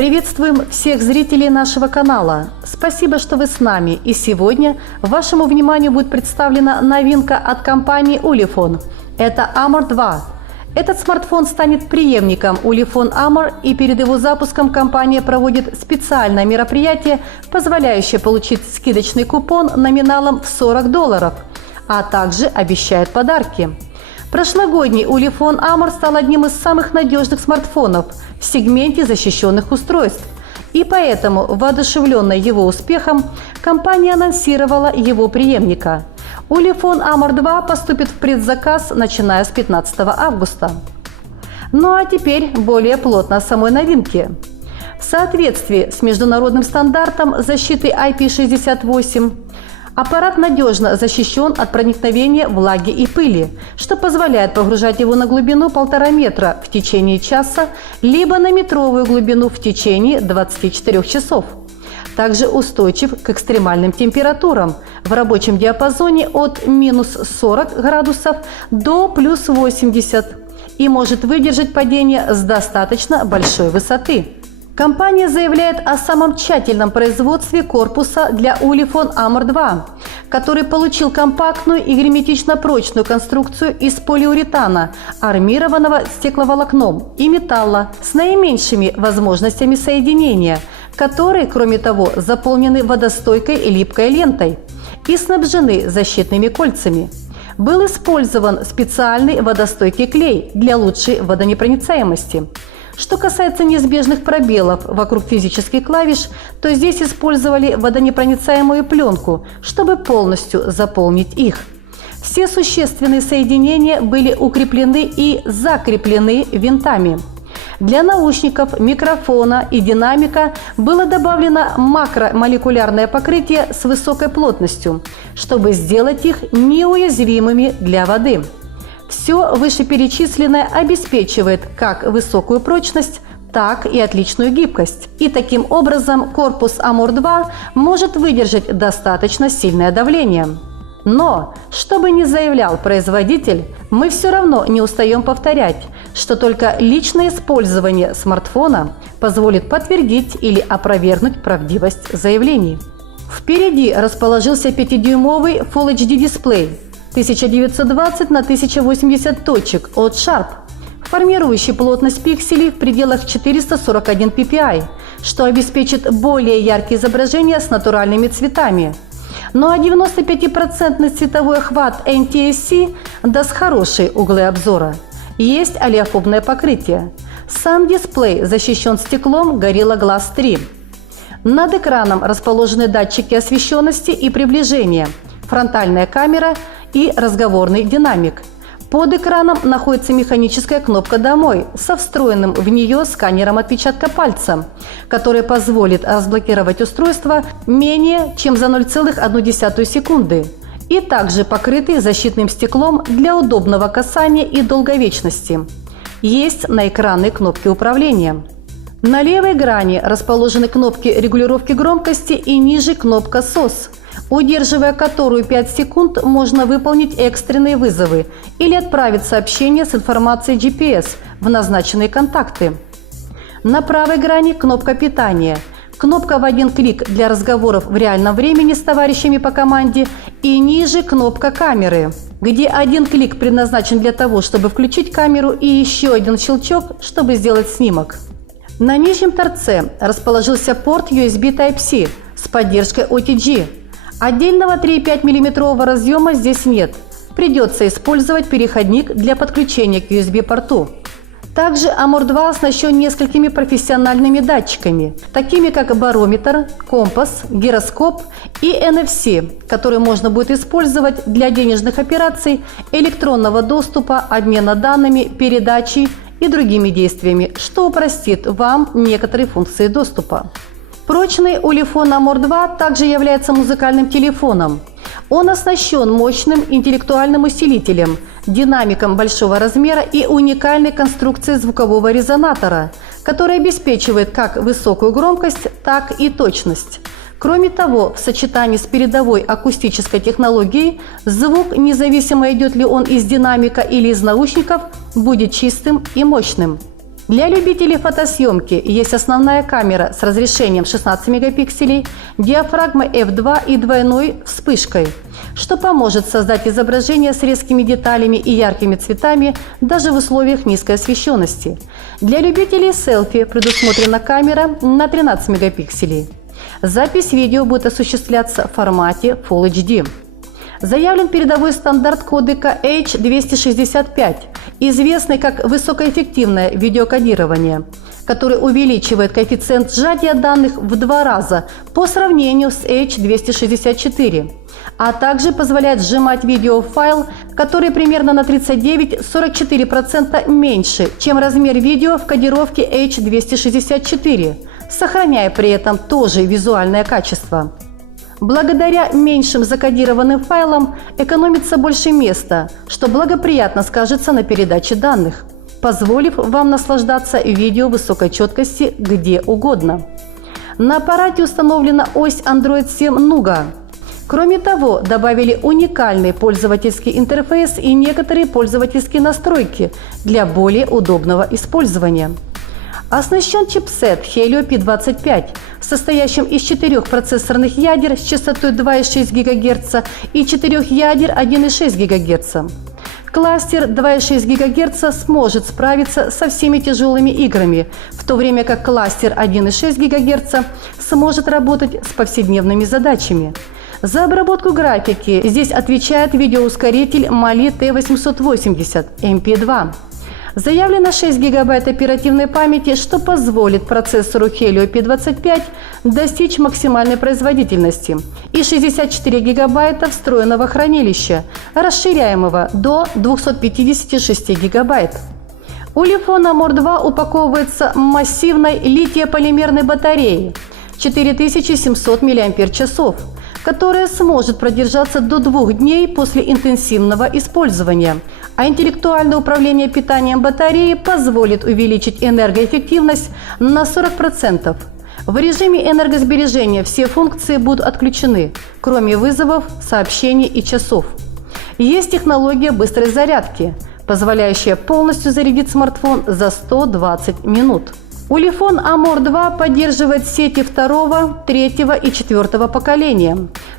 Приветствуем всех зрителей нашего канала. Спасибо, что вы с нами. И сегодня вашему вниманию будет представлена новинка от компании Ulefone. Это Amor 2. Этот смартфон станет преемником Ulefone Amor, и перед его запуском компания проводит специальное мероприятие, позволяющее получить скидочный купон номиналом в $40, а также обещает подарки. Прошлогодний Ulefone Amor стал одним из самых надежных смартфонов в сегменте защищенных устройств. И поэтому, воодушевленная его успехом, компания анонсировала его преемника. Ulefone Amor 2 поступит в предзаказ, начиная с 15 августа. Ну а теперь более плотно о самой новинке. В соответствии с международным стандартом защиты IP68, аппарат надежно защищен от проникновения влаги и пыли, что позволяет погружать его на глубину 1,5 метра в течение часа, либо на метровую глубину в течение 24 часов. Также устойчив к экстремальным температурам в рабочем диапазоне от -40 градусов до +80 и может выдержать падение с достаточно большой высоты. Компания заявляет о самом тщательном производстве корпуса для Ulefone Amor 2, который получил компактную и герметично прочную конструкцию из полиуретана, армированного стекловолокном и металла с наименьшими возможностями соединения, которые, кроме того, заполнены водостойкой и липкой лентой и снабжены защитными кольцами. Был использован специальный водостойкий клей для лучшей водонепроницаемости. Что касается неизбежных пробелов вокруг физических клавиш, то здесь использовали водонепроницаемую пленку, чтобы полностью заполнить их. Все существенные соединения были укреплены и закреплены винтами. Для наушников, микрофона и динамика было добавлено макромолекулярное покрытие с высокой плотностью, чтобы сделать их неуязвимыми для воды. Все вышеперечисленное обеспечивает как высокую прочность, так и отличную гибкость. И таким образом корпус Amor 2 может выдержать достаточно сильное давление. Но, что бы ни заявлял производитель, мы все равно не устаем повторять, что только личное использование смартфона позволит подтвердить или опровергнуть правдивость заявлений. Впереди расположился 5-дюймовый Full HD дисплей 1920 на 1080 точек от Sharp, формирующий плотность пикселей в пределах 441 ppi, что обеспечит более яркие изображения с натуральными цветами. Ну а 95% цветовой охват NTSC даст хорошие углы обзора. Есть олеофобное покрытие. Сам дисплей защищен стеклом Gorilla Glass 3. Над экраном расположены датчики освещенности и приближения, фронтальная камера и разговорный динамик. Под экраном находится механическая кнопка «Домой» со встроенным в нее сканером отпечатка пальца, который позволит разблокировать устройство менее чем за 0,1 секунды, и также покрытый защитным стеклом для удобного касания и долговечности. Есть наэкранные кнопки управления. На левой грани расположены кнопки регулировки громкости и ниже кнопка SOS, удерживая которую 5 секунд, можно выполнить экстренные вызовы или отправить сообщение с информацией GPS в назначенные контакты. На правой грани кнопка питания, кнопка в один клик для разговоров в реальном времени с товарищами по команде и ниже кнопка камеры, где один клик предназначен для того, чтобы включить камеру, и еще один щелчок, чтобы сделать снимок. На нижнем торце расположился порт USB Type-C с поддержкой OTG. Отдельного 3,5 мм разъема здесь нет. Придется использовать переходник для подключения к USB-порту. Также Amor 2 оснащен несколькими профессиональными датчиками, такими как барометр, компас, гироскоп и NFC, которые можно будет использовать для денежных операций, электронного доступа, обмена данными, передачи и другими действиями, что упростит вам некоторые функции доступа. Прочный Ulefone Amor 2 также является музыкальным телефоном. Он оснащен мощным интеллектуальным усилителем, динамиком большого размера и уникальной конструкцией звукового резонатора, который обеспечивает как высокую громкость, так и точность. Кроме того, в сочетании с передовой акустической технологией, звук, независимо идет ли он из динамика или из наушников, будет чистым и мощным. Для любителей фотосъемки есть основная камера с разрешением 16 мегапикселей, диафрагмой f2 и двойной вспышкой, что поможет создать изображение с резкими деталями и яркими цветами даже в условиях низкой освещенности. Для любителей селфи предусмотрена камера на 13 мегапикселей. Запись видео будет осуществляться в формате Full HD. Заявлен передовой стандарт кодека H265, известный как высокоэффективное видеокодирование, который увеличивает коэффициент сжатия данных в 2 раза по сравнению с H264, а также позволяет сжимать видеофайл, который примерно на 39–44% меньше, чем размер видео в кодировке H264, сохраняя при этом тоже визуальное качество. Благодаря меньшим закодированным файлам экономится больше места, что благоприятно скажется на передаче данных, позволив вам наслаждаться видео высокой четкости где угодно. На аппарате установлена ось Android 7 Nougat. Кроме того, добавили уникальный пользовательский интерфейс и некоторые пользовательские настройки для более удобного использования. Оснащен чипсет Helio P25, состоящим из 4 процессорных ядер с частотой 2,6 ГГц и 4 ядер 1,6 ГГц. Кластер 2,6 ГГц сможет справиться со всеми тяжелыми играми, в то время как кластер 1,6 ГГц сможет работать с повседневными задачами. За обработку графики здесь отвечает видеоускоритель Mali T880 MP2. Заявлено 6 ГБ оперативной памяти, что позволит процессору Helio P25 достичь максимальной производительности, и 64 ГБ встроенного хранилища, расширяемого до 256 ГБ. Ulefone Amor 2 упаковывается массивной литий-полимерной батареей 4700 мАч, которая сможет продержаться до 2 дней после интенсивного использования, а интеллектуальное управление питанием батареи позволит увеличить энергоэффективность на 40%. В режиме энергосбережения все функции будут отключены, кроме вызовов, сообщений и часов. Есть технология быстрой зарядки, позволяющая полностью зарядить смартфон за 120 минут. Ulefone Amor 2 поддерживает сети 2, 3 и 4 поколения.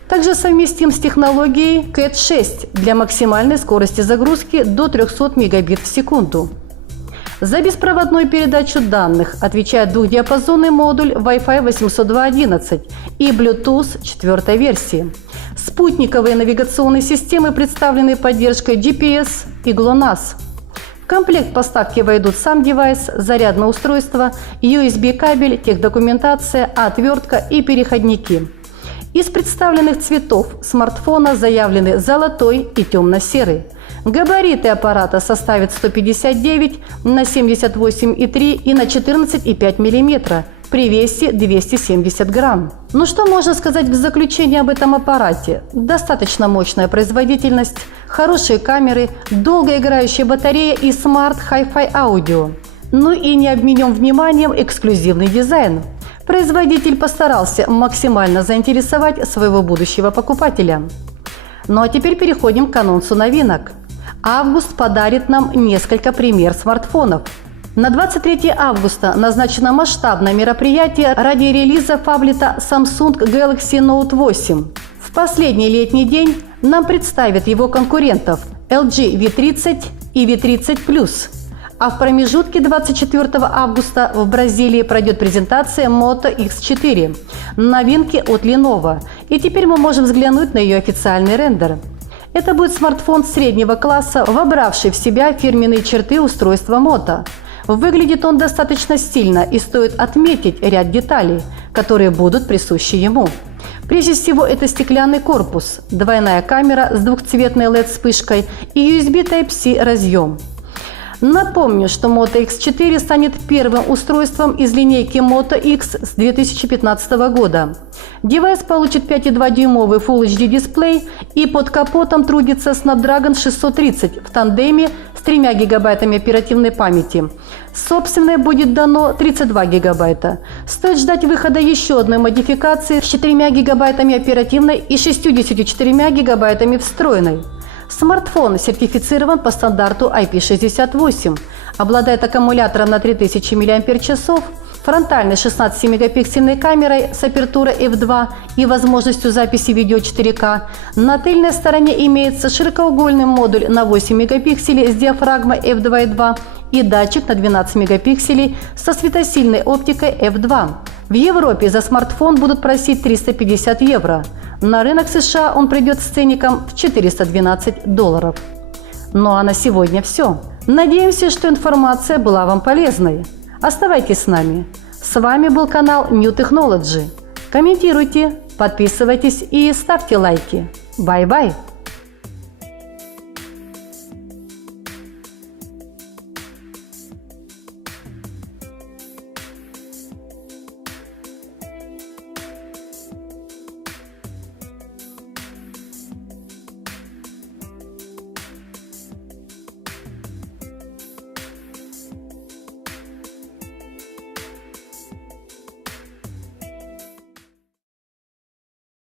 Также совместим с технологией Cat 6 для максимальной скорости загрузки до 300 мегабит в секунду. За беспроводную передачу данных отвечает двухдиапазонный модуль Wi-Fi 802.11 и Bluetooth 4 версии. Спутниковые навигационные системы представлены поддержкой GPS и GLONASS. В комплект поставки войдут сам девайс, зарядное устройство, USB-кабель, техдокументация, отвертка и переходники. Из представленных цветов смартфона заявлены золотой и темно-серый. Габариты аппарата составят 159 на 78,3 и на 14,5 мм при весе 270 грамм. Ну что можно сказать в заключение об этом аппарате? Достаточно мощная производительность, хорошие камеры, долгоиграющая батарея и смарт Hi-Fi аудио. Ну и не обменем вниманием эксклюзивный дизайн. Производитель постарался максимально заинтересовать своего будущего покупателя. Ну а теперь переходим к анонсу новинок. Август подарит нам несколько премьер смартфонов. На 23 августа назначено масштабное мероприятие ради релиза фаблета Samsung Galaxy Note 8. В последний летний день нам представят его конкурентов LG V30 и V30 Plus. А в промежутке 24 августа в Бразилии пройдет презентация Moto X4, новинки от Lenovo. И теперь мы можем взглянуть на ее официальный рендер. Это будет смартфон среднего класса, вобравший в себя фирменные черты устройства Moto. Выглядит он достаточно стильно, и стоит отметить ряд деталей, которые будут присущи ему. Прежде всего, это стеклянный корпус, двойная камера с двухцветной LED-вспышкой и USB Type-C разъем. Напомню, что Moto X4 станет первым устройством из линейки Moto X с 2015 года. Девайс получит 5,2-дюймовый Full HD дисплей, и под капотом трудится Snapdragon 630 в тандеме с 3 гигабайтами оперативной памяти. Собственное будет дано 32 гигабайта. Стоит ждать выхода еще одной модификации с 4 гигабайтами оперативной и 64 гигабайтами встроенной. Смартфон сертифицирован по стандарту IP68, Обладает аккумулятором на 3000 мАч, фронтальной 16-мегапиксельной камерой с апертурой f2 и возможностью записи видео 4К. На тыльной стороне имеется широкоугольный модуль на 8 мегапикселей с диафрагмой f2.2 и датчик на 12 мегапикселей со светосильной оптикой f2. В Европе за смартфон будут просить 350 евро. На рынок США он придет с ценником в $412. Ну а на сегодня все. Надеемся, что информация была вам полезной. Оставайтесь с нами. С вами был канал New Technology. Комментируйте, подписывайтесь и ставьте лайки. Бай-бай!